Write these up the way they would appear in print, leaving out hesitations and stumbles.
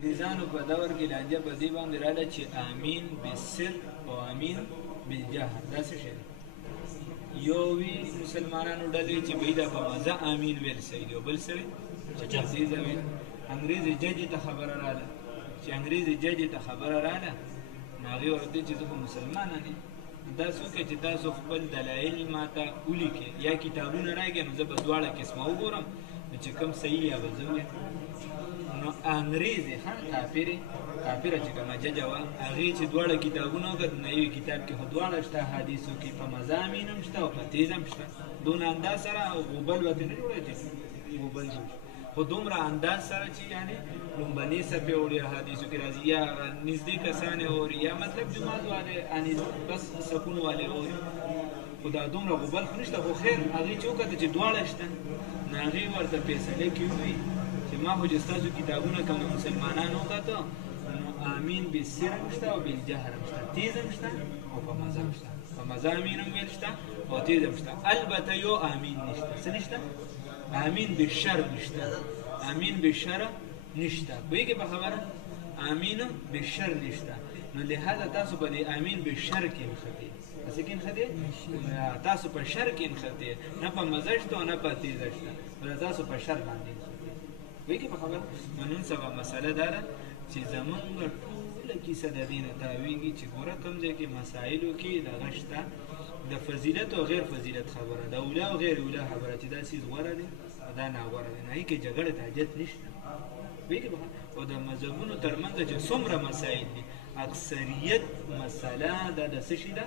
انګریزانو په دور کې لانجه په دې باندې راغله چې امین بالسر او امین بالجهر دا څه شی دی؟ یو وی مسلمانانو ډلې چې وایي دا په مزه امین ویل صحیح دی او بل څه په جهیزه ویل. انګریز جج ته خبره راغله چې انګریز جج ته خبره راغله نو هغې ورته چې زه خو مسلمانان یم دا څوک چې تاسو خپل دلایل ماته ولیکئ یا کتابونه راکړئ نو زه به دواړه قسمه وګورم نو چې کوم صحیح یا به زه ووایم. نو انګریز کافره چې کومه ججه وه هغې چې دواړه کتابونه وکړل نو یو کتاب کې خو دواړه شته حدیثو کې په مضامین هم شته او په تیز هم شته دونه انداز سره غوبل ورته نه جوړی چې غوبل جوړ خو دومره انداز سره چې یعنې لومبني څپې اوري حدیثو کې راځي یا نږدې کسان یې اوري یا مطلب جماعت والے یعنې بس سکون والے اوري خو دا دومره غوبل خو نشته خو خیر هغې چې وکړه چې دواړه شته نو هغې ورته فیصلې کې ووایي چې ما خو چې ستاسو کتابونه کوم مسلمانانو وکاته نو امین بالسر هم شته او بالجهر هم شته تیز هم شته او په مزه هم شته په مزه امین هم ویل شته او تیز هم شته البته یو امین نشته څه نشته امین بالشر نشته امین بالشر نشته پوهېږې په خبره امین بالشر نشته نو لهذا تاسو په دې امین بالشر کې نښتې پسې کې نښتې تاسو په شر کې نښتې نه په مزه شته او نه په تیزه شته نو تاسو په شر باندې نښتې پوهېږې په خبره نو نن سبا مسله دا ده چې زمونږ ټوله کیسه د دې نه تاویږي چې ګوره کوم ځای کې مسایلو کې دغه شته د فضیلت او غیر فضیلت خبره د اولا او غیر اولا خبره چې دا څیز غوره دی او دا ناغوره دی نو هغې کې جګړې ته حاجت نشته پوهېږې او د مذهبونو تر منځ چې څومره مسایل دي اکثریت مسله دا د څه شي ده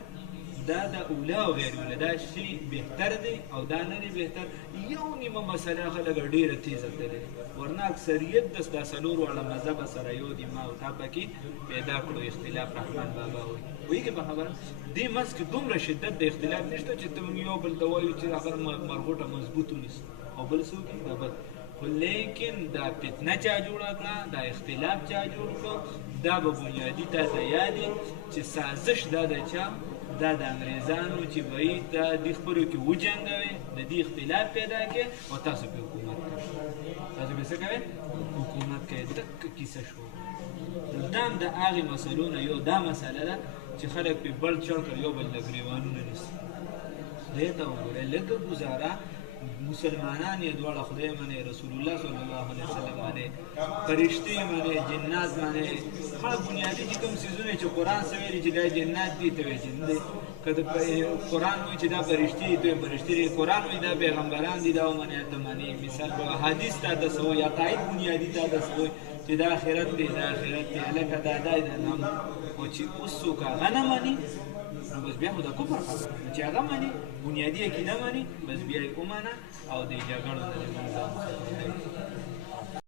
دا د اولا او غیر اولا دا شي بهتر دی او دا نه دی بهتر یو نیمه مسله خلک ډېره تیزه تللی ورنه اکثریت د دا څلور واړه مذهبه سره یو دي ما او تا پکې پیدا کړو اختلاف رحمان بابا وایي پوهېږې په خبره دې منځ کې دومره شدت د اختلاف نشته چې ته یو بل ته وایو چې هغه مرغوټه مضبوط ونیسو او بل څه وکړي دا بل خو لیکن دا فتنه چا جوړه کړه دا اختلاف چا جوړ کړو دا به بنیادي تا ته یادې چې سازش دا د چا دا د انګریزانو چې وایي دا دې خپلو کې وجنګوئ د دې اختلاف پیدا کړي او تاسو پرې حکومت کوئ تاسو پرې څه کوئ حکومت کوئ دقه کیسه شو دا هم د هغې مسلو نه یو دا مسله ده چې خلک پرې بل چړ کړ یو بل له ګرېوانونه نیسي خدای ته وګورئ لږه ګزاره مسلمانان یې دواړه خدای منې رسول الله صلی الله علیه وسلم منې فرشتې منې جنات منې هغه بنیادي چې کوم څیزونه چې قرآن څه ویلي چې دا جنات دي ته وایي جن دی که د قرآن وایي چې دا فرشتې دي ته وایي فرشتې دي قرآن وایي دا پیغمبران دي دا ومنې ته منې مثال به حدیث تا ته څه وایي عقاید بنیادي تا ته څه وایي چې دا آخرت دی دا آخرت دی هلکه دا دا او چې اوس څوک هغه نه مني نو بس بیا خو د کفر خبره چې هغه مني بنیادي عقیده مني بس بیا یې ومنه او د جګړو نه